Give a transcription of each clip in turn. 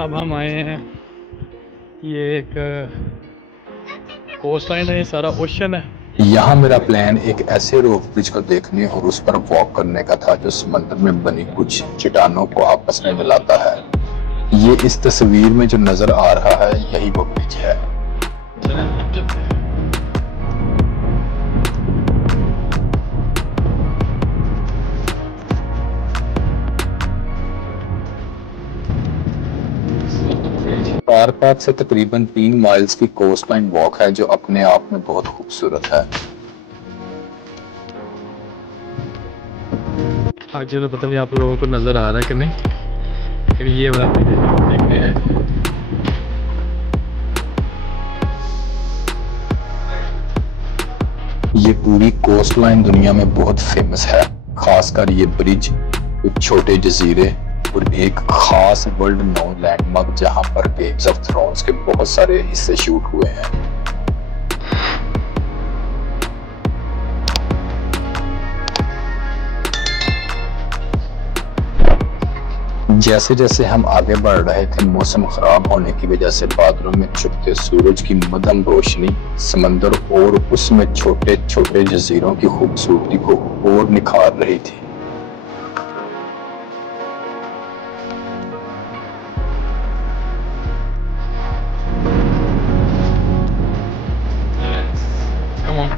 अब हम आए हैं, ये एक कोस्ट लाइन है, ये सारा ओशन है। यहाँ मेरा प्लान एक ऐसे रोप ब्रिज को देखने और उस पर वॉक करने का था जो समंदर में बनी कुछ चट्टानों को आपस में मिलाता है। ये इस तस्वीर में जो नजर आ रहा है यही वो ब्रिज है। कारपात से तकरीबन 3 माइल्स की कोस्ट लाइन वॉक है जो अपने आप में बहुत खूबसूरत है। आगे तो पता नहीं आप लोगों को नजर आ रहा है कि नहीं, लेकिन ये वाला देखते हैं। ये पूरी कोस्ट लाइन दुनिया में बहुत फेमस है, खासकर ये ब्रिज, कुछ छोटे जजीरे और एक खास वर्ल्ड नोन लैंडमार्क जहां पर गेम्स ऑफ थ्रोन्स के बहुत सारे हिस्से शूट हुए हैं। जैसे जैसे हम आगे बढ़ रहे थे, मौसम खराब होने की वजह से बादलों में छुपते सूरज की मध्यम रोशनी समंदर और उसमें छोटे छोटे जजीरों की खूबसूरती को और निखार रही थी। Come on.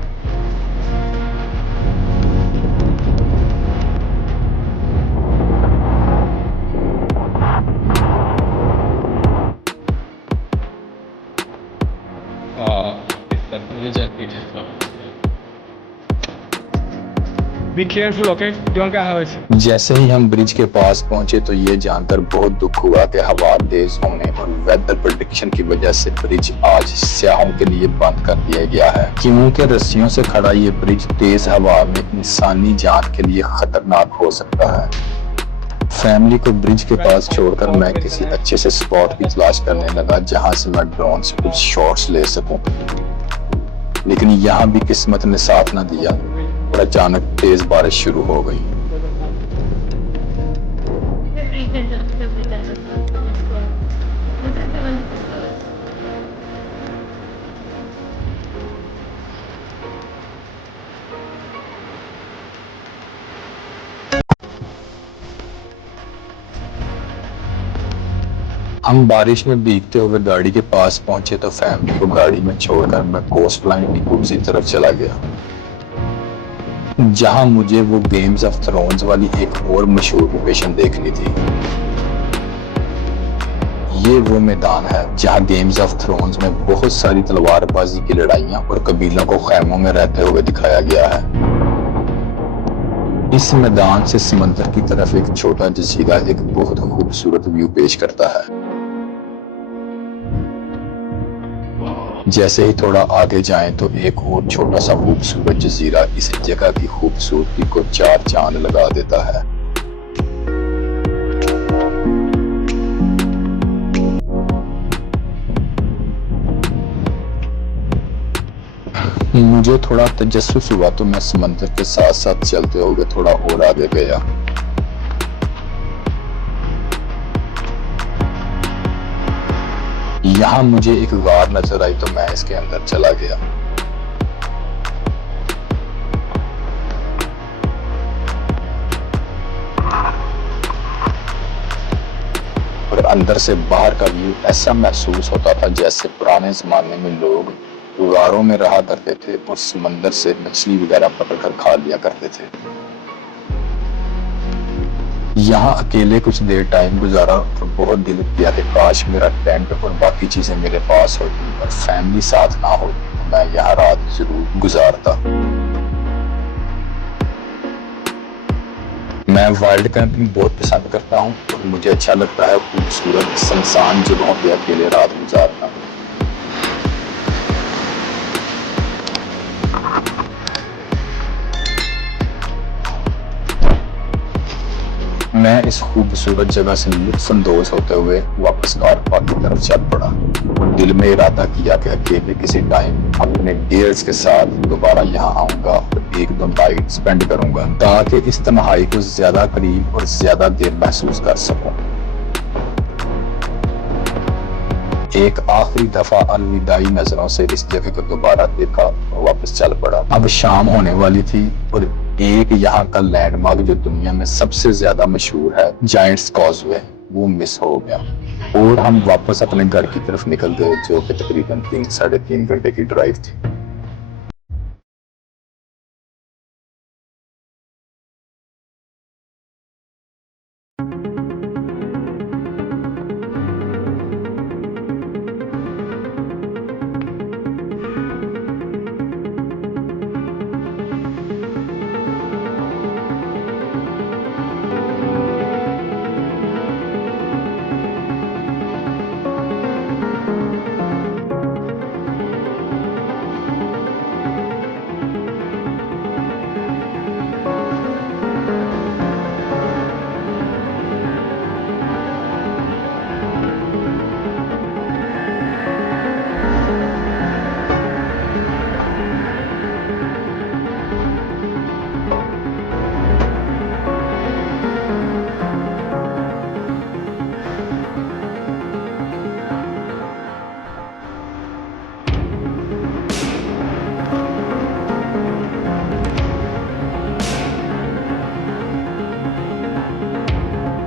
Be careful, okay? Don't get hurt. जैसे ही हम ब्रिज के पास पहुंचे तो ये जानकर बहुत दुख हुआ कि हवा तेज होने और वेदर प्रेडिक्शन की वजह से ब्रिज आज सयाहों के लिए बंद कर दिया गया है, क्योंकि रस्सियों से खड़ा ये ब्रिज तेज हवा में इंसानी जान के लिए खतरनाक हो सकता है। फैमिली को ब्रिज के पास छोड़कर मैं किसी अच्छे से स्पॉट की तलाश करने लगा जहां से मैं ड्रोन से कुछ शॉट्स ले सकूं, लेकिन यहाँ भी किस्मत ने साथ न दिया और अचानक तेज बारिश शुरू हो गई। हम बारिश में भीगते हुए गाड़ी के पास पहुंचे तो फैमिली को गाड़ी में छोड़कर मैं कोस्ट लाइन की दूसरी तरफ चला गया, जहां मुझे वो गेम्स ऑफ थ्रोन्स वाली एक और मशहूर लोकेशन देखनी थी। ये वो मैदान है जहां गेम्स ऑफ थ्रोन्स में बहुत सारी तलवारबाजी की लड़ाइयां और कबीलों को खैमों में रहते हुए दिखाया गया है। इस मैदान से समंदर की तरफ एक छोटा जजीरा एक बहुत खूबसूरत व्यू पेश करता है। जैसे ही थोड़ा आगे जाएं तो एक और छोटा सा खूबसूरत जजीरा इस जगह की खूबसूरती को चार चांद लगा देता है। मुझे थोड़ा तजस्सुस हुआ तो मैं समंदर के साथ साथ चलते हुए थोड़ा और आगे गया। यहाँ मुझे एक गार नजर आई तो मैं इसके अंदर चला गया। और अंदर से बाहर का व्यू ऐसा महसूस होता था जैसे पुराने जमाने में लोग गारों में रहा करते थे और समंदर से मछली वगैरह पकड़कर खा लिया करते थे। यहाँ अकेले कुछ देर टाइम गुजारा और बहुत दिल किया कि काश मेरा टेंट और बाकी चीजें मेरे पास होती और फैमिली साथ ना होती तो मैं यहाँ रात जरूर गुजारता। मैं वाइल्ड कैंपिंग बहुत पसंद करता हूँ और मुझे अच्छा लगता है खूबसूरत सुनसान जगहों पे अकेले रात गुजारना। मैं इस खूबसूरत जगह से लुत्फानंदोज होते हुए वापस कारपात की तरफ चल पड़ा और दिल में इरादा किया कि अकेले किसी टाइम अपने डियर्स के साथ दोबारा यहाँ आऊंगा और एक दो नाइट स्पेंड करूंगा ताकि इस तन्हाई को ज्यादा करीब और ज्यादा देर महसूस कर सकूं। एक आखिरी दफा अलविदाई नजरों से इस जगह को दोबारा देखा, वापस चल पड़ा। अब शाम होने वाली थी और एक यहाँ का लैंडमार्क जो दुनिया में सबसे ज्यादा मशहूर है, जायंट्स कॉजवे, वो मिस हो गया और हम वापस अपने घर की तरफ निकल गए, जो कि तकरीबन 3 साढ़े 3 घंटे की ड्राइव थी।